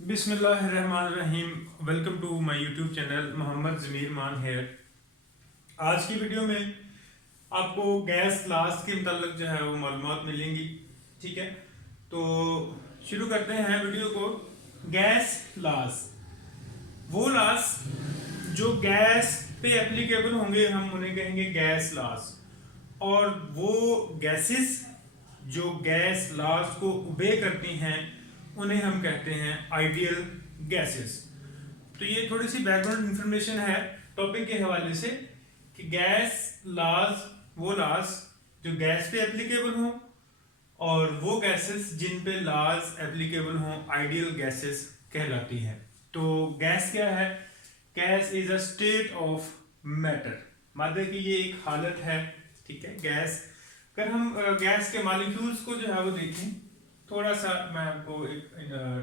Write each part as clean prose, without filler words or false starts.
बिस्मिल्लाहिर्रहमानिर्रहीम। Welcome to my YouTube channel Mohammad Zameer Maan here. आज की वीडियो में आपको गैस लास्ट के मतलब जो है वो मालूमात मिलेंगी। ठीक है, तो शुरू करते हैं वीडियो को। गैस लास, वो लास जो गैस पे एप्लीकेबल होंगे हम उन्हें कहेंगे गैस लास, और वो गैसेस जो गैस लास को ओबे करती हैं उन्हें हम कहते हैं आइडियल गैसेस। तो ये थोड़ी सी बैकग्राउंड इंफॉर्मेशन है टॉपिक के हवाले से कि गैस लाज वो लाज जो गैस पे एप्लीकेबल हों और वो गैसेस जिन पे लाज एप्लीकेबल हों आइडियल गैसेस कहलाती हैं। तो गैस क्या है? Gas is a state of matter, मादे की ये एक हालत है। ठीक है, गैस। अगर हम गैस के मॉलिक्यूल्स को जो है वो देखें, थोड़ा सा मैं आपको एक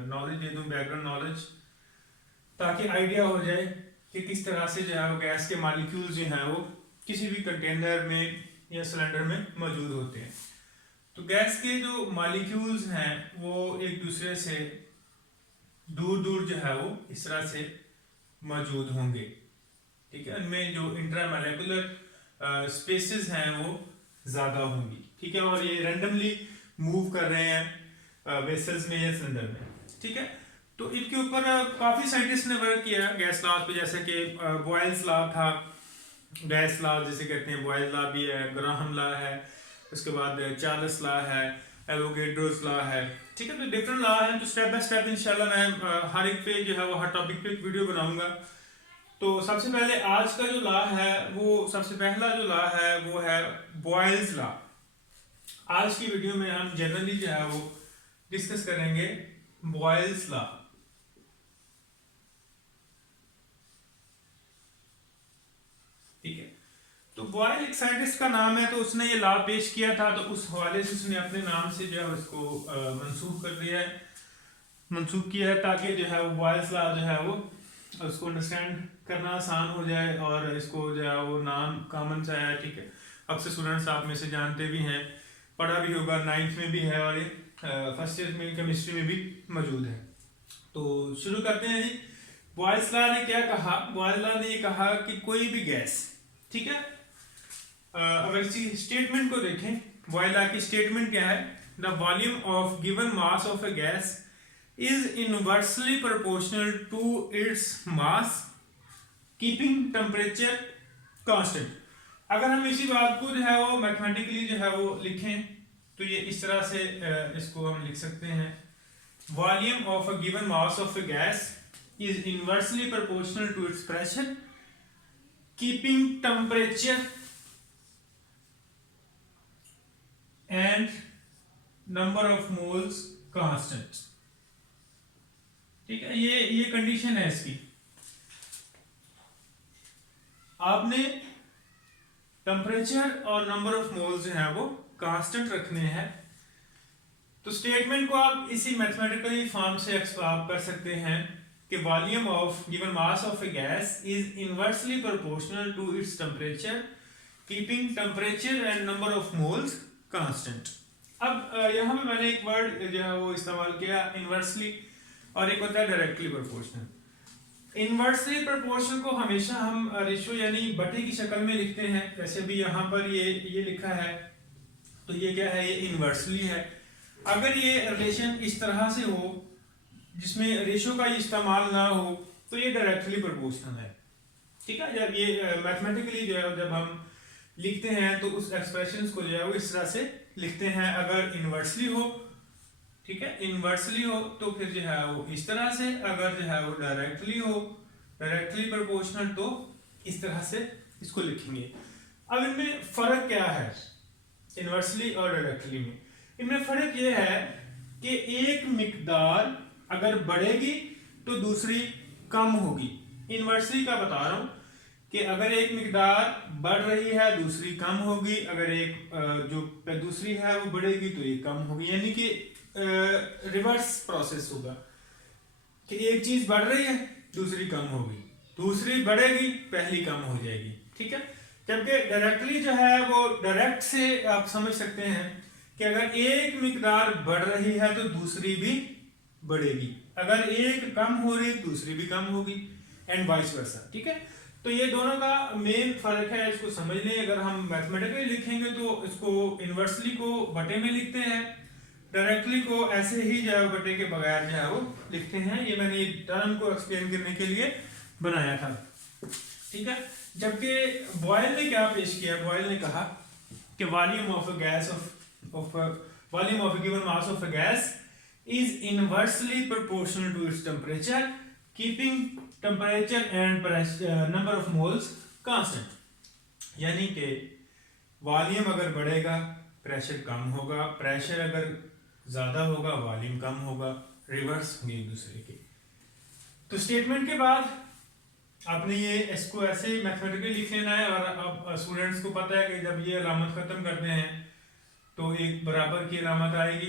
नॉलेज दे दूं, बैकग्राउंड नॉलेज, ताकि आइडिया हो जाए कि किस तरह से जो है वो गैस के मॉलिक्यूल्स जो हैं वो किसी भी कंटेनर में या सिलेंडर में मौजूद होते हैं। तो गैस के जो मॉलिक्यूल्स हैं वो एक दूसरे से दूर दूर जो है वो इस तरह से मौजूद होंगे। ठीक है, उनमें जो इंट्रामोलेकुलर स्पेसेस हैं वो ज़्यादा होंगी। ठीक है, और ये रैंडमली मूव कर रहे हैं वेसल्स में या सिलेंडर में। ठीक है, तो इनके ऊपर काफ़ी साइंटिस्ट ने वर्क किया गैस लॉ पे, जैसे कि बॉयल्स लॉ था, गैस लॉ जिसे कहते हैं, बॉयल लॉ भी है, ग्राहम लॉ है, उसके बाद चार्ल्स लॉ है, एवोगैड्रोस लॉ है। ठीक है, तो डिफरेंट लॉ हैं। तो स्टेप बाय स्टेप इंशाल्लाह मैं हर एक पे जो है वो हर टॉपिक पे एक वीडियो बनाऊंगा। तो सबसे पहले आज का जो लॉ है वो, सबसे पहला जो लॉ है वो है बॉयल्स लॉ। आज की वीडियो में हम जनरली जो है वो डिस्कस करेंगे बॉयल्स लॉ। ठीक है, तो बॉयल एक साइंटिस्ट का नाम है, तो उसने ये लॉ पेश किया था, तो उस हवाले से उसने अपने नाम से जो है उसको मंसूब कर दिया है, मंसूब किया है, ताकि जो है वो बॉयल्स लॉ जो है वो उसको अंडरस्टैंड करना आसान हो जाए, और इसको जो है वो नाम कॉमन सा है। ठीक है, अक्सर स्टूडेंट्स आप में से जानते भी हैं, पढ़ा भी होगा, 9th में भी है और ये फर्स्ट ईयर में केमिस्ट्री में भी मौजूद है। तो शुरू करते हैं जी। बॉयल्स लॉ ने क्या कहा? बॉयल्स लॉ ने ये कहा कि कोई भी गैस, ठीक है, अगर इसी स्टेटमेंट को देखें, बॉयल लॉ की स्टेटमेंट क्या है? The volume of given mass of a gas is inversely proportional to its mass keeping temperature constant। अगर हम इसी बात को जो है वो मैथमेटिकली जो है वो लिखें तो ये इस तरह से इसको हम लिख सकते हैं, volume of a given mass of a gas is inversely proportional to its pressure keeping temperature and number of moles constant। ठीक है, ये कंडीशन है इसकी। आपने टेम्परेचर और नंबर ऑफ मोल्स जो है वो कांस्टेंट रखने हैं। तो स्टेटमेंट को आप इसी मैथमेटिकली फॉर्म से आप कर सकते हैं कि volume of given mass of a gas is inversely proportional to its temperature keeping temperature and number of moles constant. अब यहाँ पे मैंने एक वर्ड जो है वो इस्तेमाल किया, इनवर्सली, और एक होता है डायरेक्टली प्रोपोर्शनल। इनवर्सली प्रोपोर्शनल को हमेशा हम रेशियो यानी बटे की शक्ल में लिखते हैं, जैसे भी यहाँ पर ये लिखा है, तो ये क्या है? ये इनवर्सली है। अगर ये रिलेशन इस तरह से हो जिसमें रेशियो का इस्तेमाल ना हो तो ये डायरेक्टली प्रोपोर्शनल है। ठीक है, जब ये मैथमेटिकली जो है जब हम लिखते हैं तो उस एक्सप्रेशन को जो है वो इस तरह से लिखते हैं। अगर इनवर्सली हो, ठीक है, इनवर्सली हो तो फिर जो है वो इस तरह से, अगर जो है वो डायरेक्टली हो, डायरेक्टली प्रोपोर्शनल, तो इस तरह से इसको लिखेंगे। अब इनमें फर्क क्या है इनवर्सली और डायरेक्टली में? इनमें फर्क ये है कि एक मिकदार अगर बढ़ेगी तो दूसरी कम होगी। इनवर्सली का बता रहा हूं कि अगर एक मिकदार बढ़ रही है दूसरी कम होगी, अगर एक जो दूसरी है वो बढ़ेगी तो ये कम होगी, यानी कि रिवर्स प्रोसेस होगा कि एक चीज बढ़ रही है दूसरी कम होगी, दूसरी बढ़ेगी पहली कम हो जाएगी। ठीक है, जबकि डायरेक्टली जो है वो डायरेक्ट से आप समझ सकते हैं कि अगर एक मिकदार बढ़ रही है तो दूसरी भी बढ़ेगी, अगर एक कम हो रही दूसरी भी कम होगी, एंड वाइस वर्सा। ठीक है, तो ये दोनों का मेन फर्क है, इसको समझ लें। अगर हम मैथमेटिकली लिखेंगे तो इसको इन्वर्सली को बटे में लिखते हैं, डायरेक्टली को ऐसे ही जो है बटे के बगैर जो है वो लिखते हैं। ये मैंने ये टर्म को एक्सप्लेन करने के लिए बनाया था। ठीक है, जबकि बॉयल ने क्या पेश किया, बॉयल ने कहा कि volume of a gas volume of given mass of a gas is inversely proportional to its temperature keeping temperature and number of moles constant. यानी कि वॉल्यूम अगर बढ़ेगा प्रेशर कम होगा, प्रेशर अगर ज्यादा होगा वॉल्यूम कम होगा, रिवर्स होंगे एक दूसरे के। तो स्टेटमेंट के बाद आपने ये इसको ऐसे मैथमेटिकली लिख लेना है। और अब स्टूडेंट्स को पता है कि जब ये अलामत खत्म करते हैं तो एक बराबर की अलामत आएगी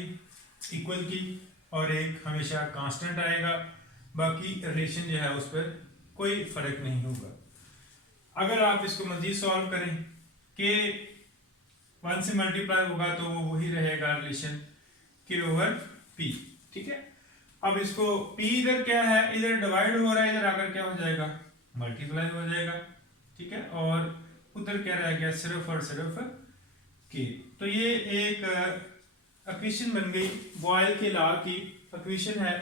इक्वल की, और एक हमेशा कांस्टेंट आएगा, बाकी रिलेशन जो है उस पर कोई फर्क नहीं होगा। अगर आप इसको मजीद सॉल्व करें कि 1 से मल्टीप्लाई होगा तो वो वही रहेगा रिलेशन के ओवर पी। ठीक है, अब इसको p इधर क्या है, इधर डिवाइड हो रहा है, इधर आकर क्या हो जाएगा मल्टीप्लाई हो जाएगा। ठीक है, और उधर क्या रह गया सिर्फ और सिर्फ k। तो ये एक इक्वेशन बन गई, बॉयल के लॉ की इक्वेशन है।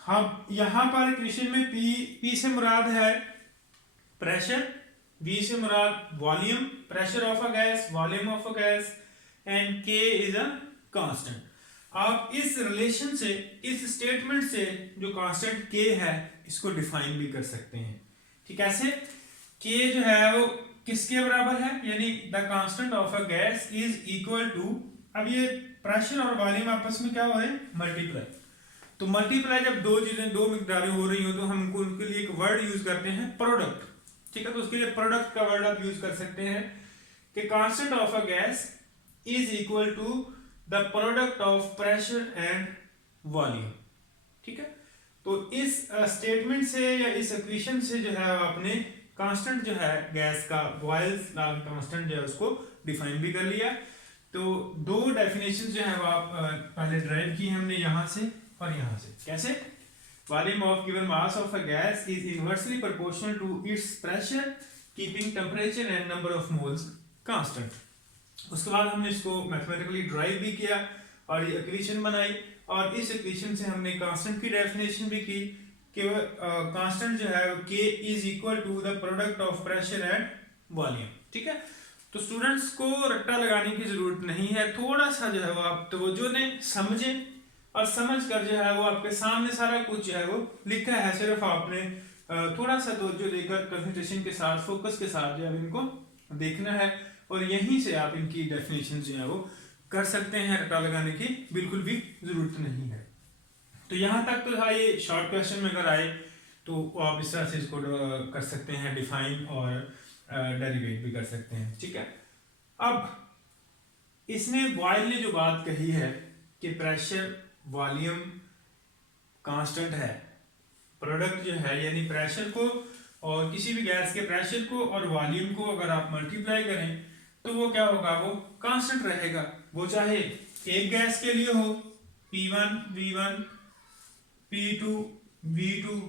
हम यहां पर इक्वेशन में p से मुराद है प्रेशर, v से मुराद volume, pressure of a gas, volume of a gas, and k is a constant. आप इस रिलेशन से, इस स्टेटमेंट से जो कांस्टेंट k है इसको डिफाइन भी कर सकते हैं। ठीक, ऐसे k जो है वो किसके बराबर है, यानी the constant of a gas is equal to, अब ये प्रेशर और वॉल्यूम आपस में क्या हो रहे हैं मल्टीप्लाई। तो मल्टीप्लाई जब दो चीजें, दो मिकदारें हो रही हो तो हम उनके लिए एक वर्ड यूज करते हैं प्रोडक्ट। ठीक है, तो उसके लिए प्रोडक्ट का वर्ड आप यूज कर सकते हैं कि constant of a gas is equal to the product of pressure and volume. ठीक है, तो इस स्टेटमेंट से या इस इक्वेशन से जो है आपने कांस्टेंट जो है गैस का, बॉयल्स लॉ कांस्टेंट जो है उसको डिफाइन भी कर लिया। तो दो डेफिनेशन जो है वो आप पहले ड्राइव की हमने यहां से और यहां से। कैसे, volume of given mass of a gas is inversely proportional to its pressure keeping temperature and number of moles constant. उसके बाद हमने इसको मैथमेटिकली ड्राइव भी किया और ये इक्वेशन बनाई, और इस इक्वेशन से हमने कांस्टेंट की डेफिनेशन भी की कि कांस्टेंट जो है k is equal to the product of pressure and volume. ठीक है, तो स्टूडेंट्स को रट्टा लगाने की जरूरत नहीं है, थोड़ा सा जो है वो आप तवज्जो दें, समझें, और समझ कर जो है वो आपके सामने सारा कुछ जो है वो लिखा है, सिर्फ आपने थोड़ा सा तवज्जो देकर कंसंट्रेशन के साथ, फोकस के साथ जो है इनको देखना है, और यहीं से आप इनकी डेफिनेशन जो है वो कर सकते हैं। रट्टा लगाने की बिल्कुल भी जरूरत नहीं है। तो यहाँ तक तो था, ये शॉर्ट क्वेश्चन में अगर आए तो आप इस तरह से इसको कर सकते हैं डिफाइन, और डेरिवेट भी कर सकते हैं। ठीक है, अब इसने बॉयल ने जो बात कही है कि प्रेशर वॉल्यूम कांस्टेंट है, प्रोडक्ट जो है यानी प्रेशर को और किसी भी गैस के प्रेशर को और वॉल्यूम को अगर आप मल्टीप्लाई करें तो वो क्या होगा, वो कांस्टेंट रहेगा। वो चाहे एक गैस के लिए हो, P1 V1, P2 V2,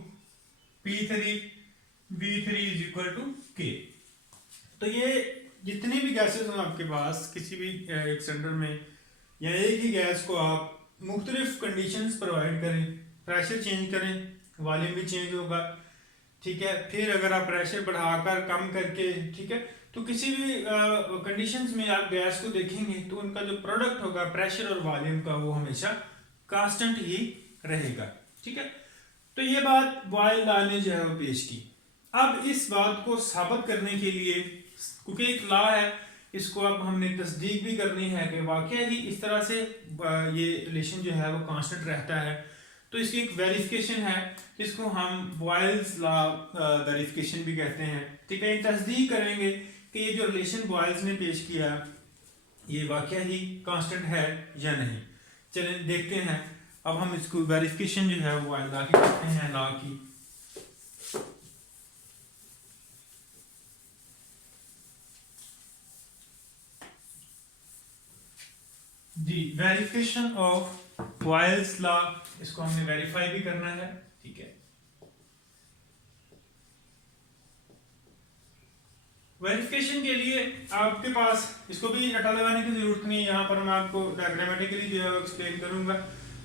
P3 V3 is equal to K। तो ये जितनी भी गैसेस हों आपके पास किसी भी एक सिलेंडर में, या एक ही गैस को आप मुख्तलिफ कंडीशंस प्रोवाइड करें, प्रेशर चेंज करें, वॉल्यूम भी चेंज होगा। ठीक है, फिर अगर आप प्रेशर बढ़ाकर कम करके, ठीक है, तो किसी भी कंडीशंस में आप गैस को देखेंगे तो उनका जो प्रोडक्ट होगा प्रेशर और वॉल्यूम का वो हमेशा कांस्टेंट ही रहेगा। ठीक है, तो ये बात बॉयल लॉ ने जो है वो पेश की। अब इस बात को साबित करने के लिए, क्योंकि एक लॉ है, इसको अब हमने तस्दीक भी करनी है कि वाकई ही इस तरह से ये रिलेशन जो है वो कांस्टेंट रहता है, तो इसकी एक वेरिफिकेशन है जिसको हम बॉयल्स लॉ वेरिफिकेशन भी कहते हैं। ठीक है, तस्दीक करेंगे कि ये जो रिलेशन बॉयल्स ने पेश किया ये वाकई ही कांस्टेंट है या नहीं। चलें देखते हैं। अब हम इसको वेरिफिकेशन जो है वो बॉयल लॉ की करते हैं, लॉ की। जी, वेरिफिकेशन ऑफ बॉयल्स लॉ, इसको हमने वेरीफाई भी करना है, ठीक है। वेरिफिकेशन के लिए आपके पास इसको भी रटा लगाने की जरूरत नहीं है, यहाँ पर मैं आपको डायग्रामेटिकली जो है एक्सप्लेन करूंगा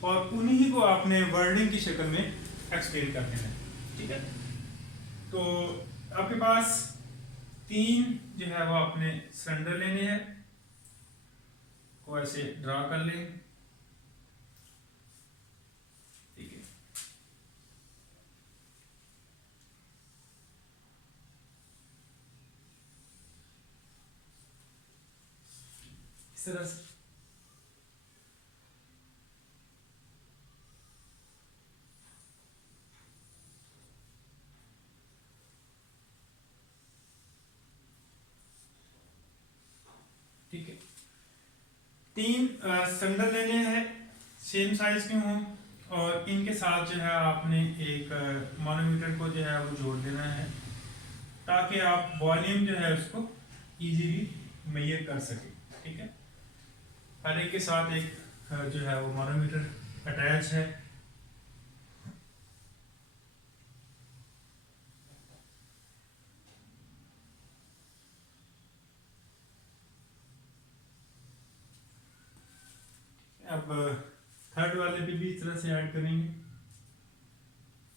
और उन्हीं को आपने वर्डिंग की शक्ल में एक्सप्लेन कर देना है, ठीक है। तो आपके पास 3 जो है वो आपने सिलेंडर लेने हैं, को ऐसे ड्रा कर लें, ठीक है। इस तरह से ठीक है। 3 सिलेंडर लेने हैं, सेम साइज के हों और इनके साथ जो है आपने एक मानोमीटर को जो है वो जोड़ देना है ताकि आप वॉल्यूम जो है उसको इजीली मेजर कर सकें, ठीक है। हर एक के साथ एक जो है वो मानोमीटर अटैच है। अब थर्ड वाले भी इस तरह से ऐड करेंगे,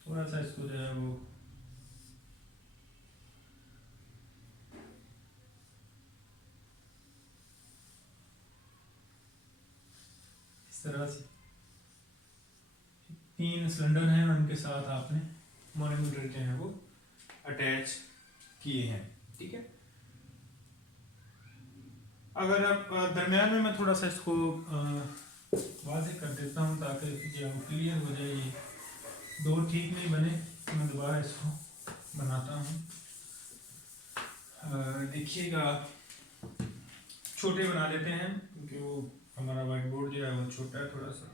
थोड़ा सा इसको जो है वो इस तरह से 3 सिलेंडर हैं, उनके साथ आपने मानोमीटर जो है वो अटैच किए हैं, ठीक है। अगर आप दरमियान में मैं थोड़ा सा इसको वाज़ेह कर देता हूँ ताकि जो क्लियर हो जाए, ये 2 ठीक नहीं बने तो मैं दोबारा इसको बनाता हूँ। देखिएगा, छोटे बना लेते हैं क्योंकि वो हमारा वाइट बोर्ड जो है वो छोटा है थोड़ा सा,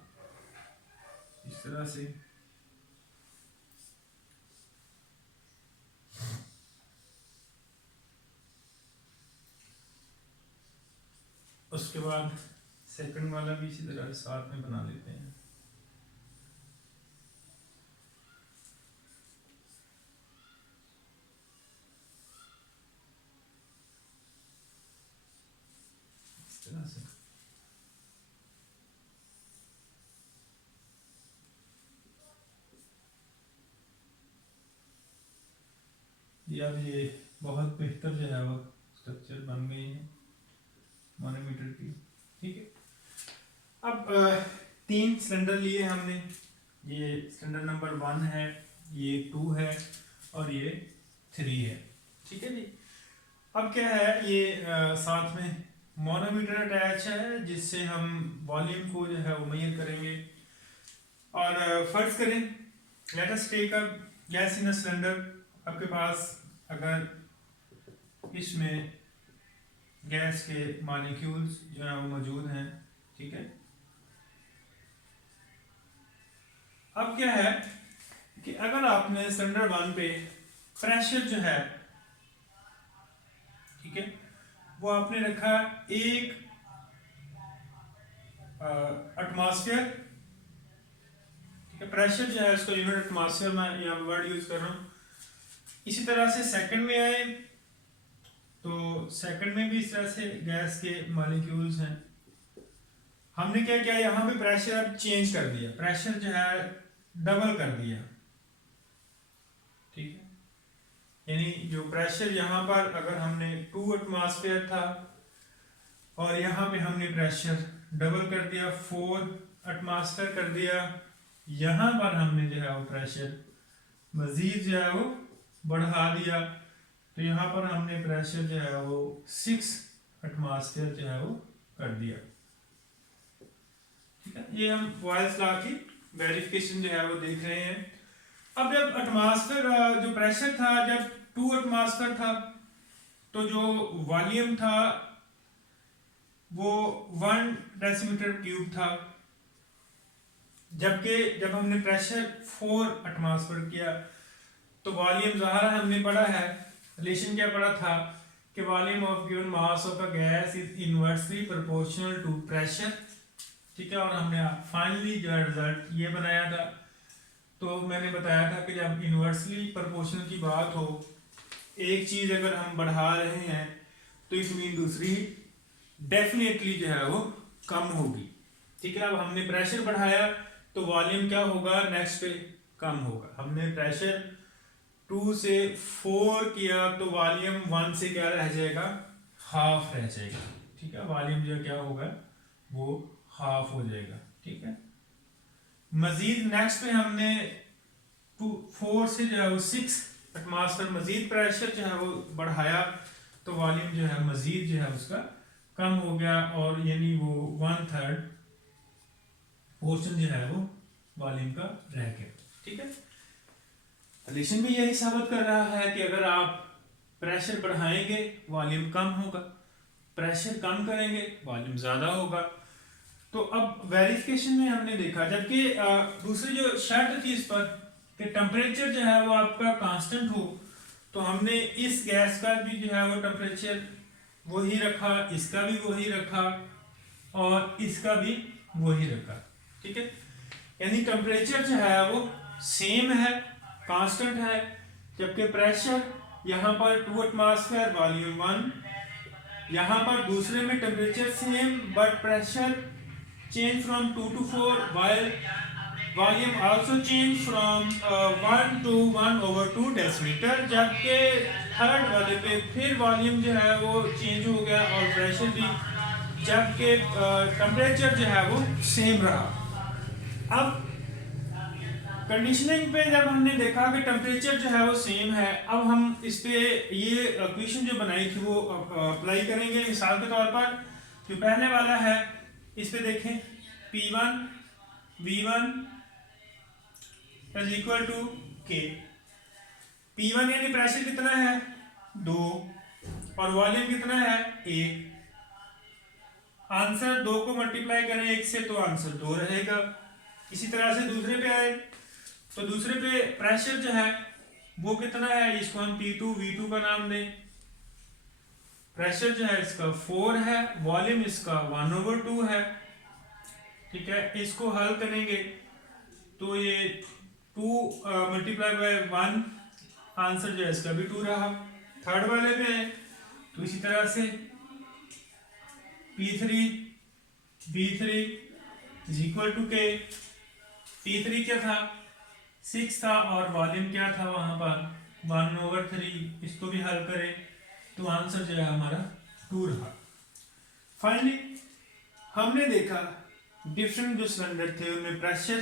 इस तरह से। उसके बाद सेकंड वाला भी इसी तरह साथ में बना लेते हैं। इस तरह से ये बहुत बेहतर जो है वो स्ट्रक्चर बन गई है मानोमीटर की, ठीक है। अब 3 सिलेंडर लिए हमने, ये सिलेंडर नंबर 1 है, ये 2 है और ये 3 है, ठीक है जी। अब क्या है, ये साथ में मानोमीटर अटैच है जिससे हम वॉल्यूम को जो है वो मेजर करेंगे। और फर्ज करें, let us take a gas in a cylinder. आपके पास अगर इसमें गैस के मॉलिक्यूल्स जो है वो मौजूद हैं, ठीक है। अब क्या है कि अगर आपने सिलेंडर 1 पे प्रेशर जो है, ठीक है, वो आपने रखा 1 एटमॉस्फेयर, ठीक है। प्रेशर जो है उसको यूनिट एटमॉस्फेयर में यहाँ वर्ड यूज कर रहा हूँ। इसी तरह से सेकंड में आए तो सेकंड में भी इस तरह से गैस के मॉलिक्यूल्स हैं। हमने क्या किया, यहाँ पे प्रेशर अब चेंज कर दिया, प्रेशर जो है डबल कर दिया, ठीक है। यानी जो प्रेशर यहाँ पर अगर हमने 2 एटमॉस्फेयर था और यहाँ पे हमने प्रेशर डबल कर दिया, 4 एटमॉस्फेयर कर दिया, यहाँ पर हमने जो है वो प्रेशर मजीद जो है वो बढ़ा दिया, तो यहाँ पर हमने प्रेशर जो है वो 6 एटमॉस्फेयर जो है वो कर दिया, ठीक है। ये हम बॉयल्स लॉ की वेरिफिकेशन जो है वो देख रहे हैं। अब जब एटमॉस्फेयर जो प्रेशर था जब 2 एटमॉस्फेयर था तो जो वॉल्यूम था वो 1 डेसीमीटर क्यूब था, जबकि जब हमने प्रेशर 4 एटमॉस्फेयर किया तो वॉल्यूम ज़ाहिर हमने पढ़ा है, रिलेशन क्या पढ़ा था कि volume of given mass of a gas is inversely proportional to pressure, ठीक है। और हमने फाइनली जो है रिजल्ट ये बनाया था। तो मैंने बताया था कि जब इन्वर्सली प्रोपोर्शनल की बात हो, एक चीज अगर हम बढ़ा रहे हैं तो इट मीन दूसरी डेफिनेटली जो है वो कम होगी। ठीक है। अब हमने प्रेशर बढ़ाया तो वॉल्यूम क्या होगा, नेक्स्ट पे कम होगा। हमने प्रेशर 2 से 4 किया तो वॉल्यूम 1 से क्या रह जाएगा, हाफ रह जाएगा। ठीक है। वॉल्यूम जो क्या होगा वो हाफ हो जाएगा। ठीक है। मजीद नेक्स्ट पे हमने 4 से जो है वो 6 एटमॉस्फेयर मजीद प्रेशर जो है वो बढ़ाया तो वॉल्यूम जो है मजीद जो है उसका कम हो गया, और यानी वो 1/3 पोर्शन जो है वो वॉल्यूम का रह गया। ठीक है। रिलेशन भी यही साबित कर रहा है कि अगर आप प्रेशर बढ़ाएंगे वॉल्यूम कम होगा, प्रेशर कम करेंगे वॉल्यूम ज्यादा होगा। तो अब वेरिफिकेशन में हमने देखा, जबकि दूसरी जो शर्त थी इस पर कि टेम्परेचर जो है वो आपका कांस्टेंट हो, तो हमने इस गैस का भी जो है वो टेम्परेचर वही रखा, इसका भी वही रखा और इसका भी वही रखा। ठीक है। यानी टेम्परेचर जो है वो सेम है, कांस्टेंट है, जबकि प्रेशर यहाँ पर 2 एटमॉस्फेयर वॉल्यूम 1, यहाँ पर दूसरे में temperature same but pressure change from 2 to 4 while volume also change from 1 to 1/2 decimetre, जबकि थर्ड वाले पे फिर वॉल्यूम जो है वो चेंज हो गया और प्रेशर भी, जबकि टेम्परेचर जो है वो सेम रहा। अब कंडीशनिंग पे जब हमने देखा कि टेम्परेचर जो है वो सेम है, अब हम इस पे ये इक्वेशन जो बनाई थी वो अप्लाई करेंगे। मिसाल के तौर पर जो पहले वाला है इस पे देखें, P1 V1 is equal to K। P1 यानी प्रेशर कितना है 2 और वॉल्यूम कितना है 1। आंसर 2 को मल्टीप्लाई करें 1 से तो आंसर 2 रहेगा। इसी तरह से दूसरे पे आए तो दूसरे पे प्रेशर जो है वो कितना है, इसको हम P2 V2 का नाम दें। प्रेशर जो है इसका 4 है, वॉल्यूम इसका 1/2 है। ठीक है। इसको हल करेंगे तो ये 2 मल्टीप्लाई बाय 1, आंसर जो है इसका भी 2 रहा। थर्ड वाले पे है तो इसी तरह से P3 V3 is equal to K। P3 क्या था 6 था और वॉल्यूम क्या था वहां पर 1/3। इसको भी हल करें तो आंसर जो है हमारा 2 रहा। फाइनली हमने देखा डिफरेंट जो सिलेंडर थे उनमें प्रेशर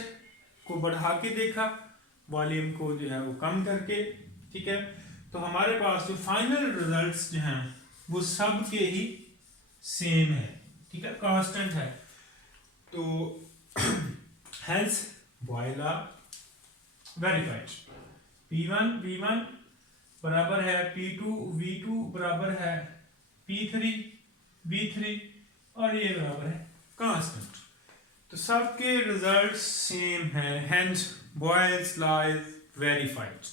को बढ़ा के देखा, वॉल्यूम को जो है वो कम करके। ठीक है। तो हमारे पास जो फाइनल रिजल्ट्स जो हैं वो सब के ही सेम है। ठीक है, कांस्टेंट है। तो hence boil are verified. P1 V1 बराबर है P2 V2 बराबर है P3 V3 और ये बराबर है कांस्टेंट। तो सबके रिजल्ट सेम है, hence Boyle's law is verified.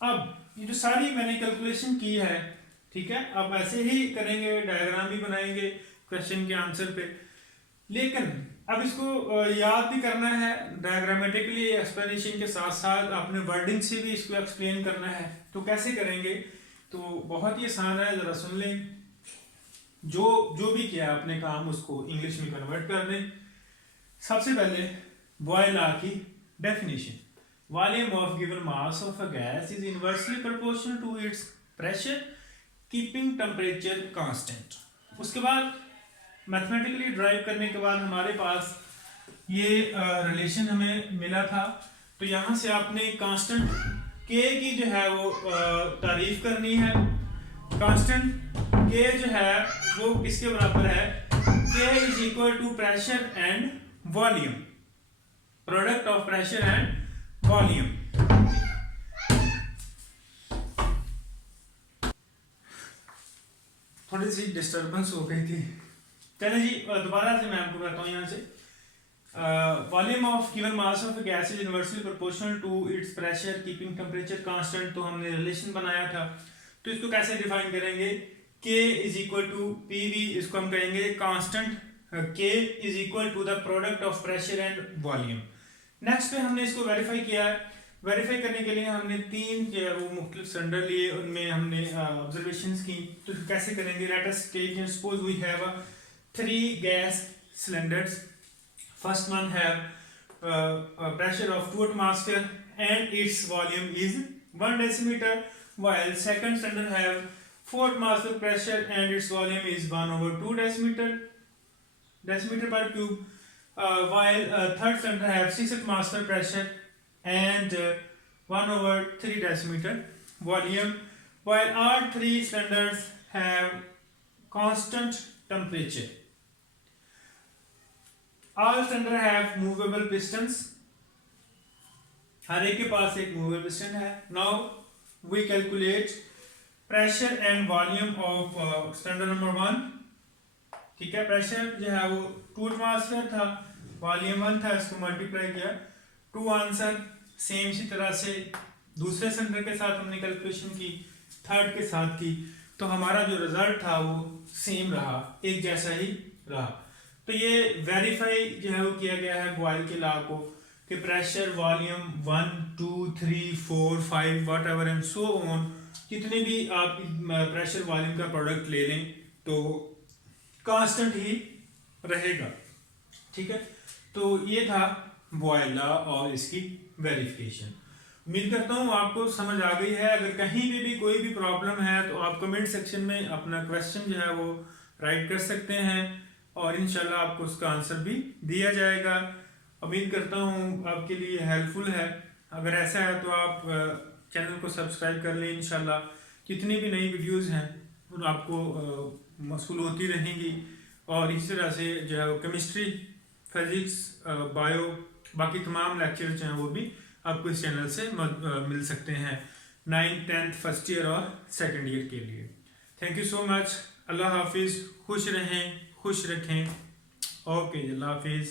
अब ये जो सारी मैंने कैलकुलेशन की है, ठीक है, अब ऐसे ही करेंगे, डायग्राम भी बनाएंगे क्वेश्चन के आंसर पे। लेकिन अब इसको याद भी करना है डायग्रामेटिकली, एक्सप्लेनेशन के साथ साथ अपने वर्डिंग से भी इसको एक्सप्लेन करना है। तो कैसे करेंगे, तो बहुत ही आसान है, जरा सुन लें। जो भी किया अपने काम उसको इंग्लिश में कन्वर्ट कर लें। सबसे पहले बॉयल लॉ की definition, volume of given mass of a gas is inversely proportional to its pressure keeping temperature constant. उसके बाद मैथमेटिकली ड्राइव करने के बाद हमारे पास ये रिलेशन हमें मिला था। तो यहाँ से आपने कांस्टेंट के की जो है वो तारीफ करनी है। कांस्टेंट के जो है वो किसके बराबर है, K is equal to pressure and volume, product of pressure and volume. थोड़ी सी डिस्टर्बेंस हो गई थी, चलिए जी दोबारा से मैं आपको बताता हूँ। यहाँ से volume of given mass of gas is inversely proportional to its pressure keeping temperature constant. तो हमने रिलेशन बनाया था, तो इसको कैसे डिफाइन करेंगे, K is equal to PV, इसको हम कहेंगे constant K is equal to the product of pressure and volume. Next पे हमने इसको वेरीफाई किया है। वेरीफाई करने के लिए हमने तीन जो है वो मुख्तलिफ सिलेंडर लिए, उनमें हमने ऑब्जर्वेशंस की। तो कैसे करेंगे, let us take suppose we have 3 gas cylinders. First one have a pressure of 2 atmosphere and its volume is 1 decimeter, while second cylinder have 4 atmosphere pressure and its volume is 1 over 2 decimeter per cube, while third cylinder have 6 atmosphere pressure and 1 over 3 decimeter volume, while all 3 cylinders have constant temperature. All cylinders have movable pistons. हर एक के पास एक movable piston है. Now we calculate pressure and volume of cylinder number 1. ठीक है, pressure जो है वो 2 atmosphere था, वॉल्यूम 1 था, इसको मल्टीप्लाई किया 2 आंसर सेम। इसी तरह से दूसरे सिलेंडर के साथ हमने कैलकुलेशन की, थर्ड के साथ की, तो हमारा जो रिजल्ट था वो सेम रहा, एक जैसा ही रहा। तो ये वेरीफाई जो है वो किया गया है बॉयल के लॉ को कि pressure volume 1 2 3 4 5 what ever and so on, कितने भी आप प्रेशर वॉल्यूम का प्रोडक्ट ले लें तो कांस्टेंट ही रहेगा। ठीक है, तो ये था बॉयल लॉ और इसकी वेरिफिकेशन। उम्मीद करता हूँ आपको समझ आ गई है। अगर कहीं भी कोई भी प्रॉब्लम है तो आप कमेंट सेक्शन में अपना क्वेश्चन जो है वो राइट कर सकते हैं और इंशाल्लाह आपको उसका आंसर भी दिया जाएगा। उम्मीद करता हूँ आपके लिए हेल्पफुल है। अगर ऐसा है तो आप चैनल को सब्सक्राइब कर लें। इंशाल्लाह जितनी भी नई वीडियोस हैं वो आपको मौसूल होती रहेंगी और इसी तरह से जो है केमिस्ट्री, फिजिक्स, बायो, बाकी तमाम लेक्चर जो हैं वो भी आपको इस चैनल से मिल सकते हैं 9th 10th फर्स्ट ईयर और सेकेंड ईयर के लिए। Thank you so much. अल्लाह हाफिज़। खुश रहें, खुश रखें। ओके, अल्लाह हाफिज़।